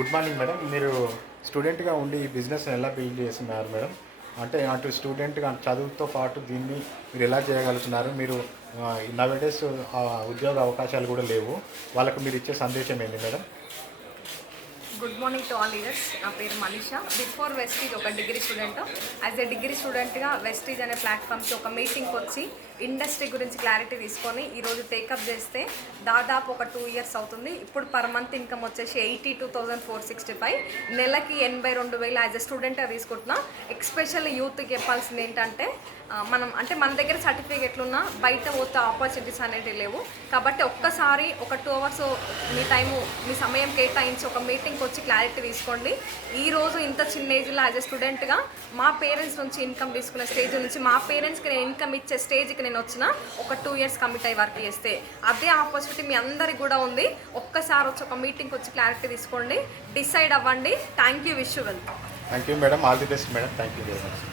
Good morning madam. మీరు స్టూడెంట్గా ఉండి ఈ బిజినెస్ని ఎలా బిల్డ్ చేస్తున్నారు మేడం? అంటే అటు స్టూడెంట్గా చదువుతో పాటు దీన్ని మీరు ఎలా చేయగలుగుతున్నారు? మీరు నవేడేస్ ఉద్యోగ అవకాశాలు కూడా లేవు. వాళ్ళకు మీరు ఇచ్చే సందేశం ఏంటి madam? Good morning to all leaders. నా పేరు మనీషా. బిఫోర్ వెస్టీజ్ ఒక degree student. As a degree స్టూడెంట్గా వెస్టీజ్ అనే ప్లాట్ఫామ్కి ఒక మీటింగ్కి వచ్చి ఇండస్ట్రీ గురించి క్లారిటీ తీసుకొని ఈరోజు టేకప్ చేస్తే దాదాపు ఒక 2 years అవుతుంది. ఇప్పుడు పర్ మంత్ ఇన్కమ్ వచ్చేసి 82,465, నెలకి 82,000 యాజ్ ఎ స్టూడెంట్గా తీసుకుంటున్నా. ఎక్స్పెషల్లీ యూత్కి చెప్పాల్సింది ఏంటంటే మన దగ్గర సర్టిఫికెట్లు ఉన్నా బయట పోతే ఆపర్చునిటీస్ అనేవి లేవు. కాబట్టి ఒక్కసారి ఒక 2 hours మీ సమయం కేటాయించి ఒక మీటింగ్కి వచ్చి క్లారిటీ తీసుకోండి. ఈరోజు ఇంత చిన్న ఏజ్లో యాజ్ ఎ స్టూడెంట్గా మా పేరెంట్స్ నుంచి ఇన్కమ్ తీసుకునే స్టేజ్ నుంచి మా పేరెంట్స్కి నేను ఇన్కమ్ ఇచ్చే స్టేజ్కి నేను వచ్చిన ఒక 2 years కమిట్ అయ్యి వర్క్ చేస్తే అదే ఆపర్చునిటీ మీ అందరికి కూడా ఉంది. ఒక్కసారి వచ్చి ఒక మీటింగ్కి వచ్చి క్లారిటీ తీసుకోండి, డిసైడ్ అవ్వండి. Thank you. Wish you well. Thank you madam. All the best madam. Thank you very much.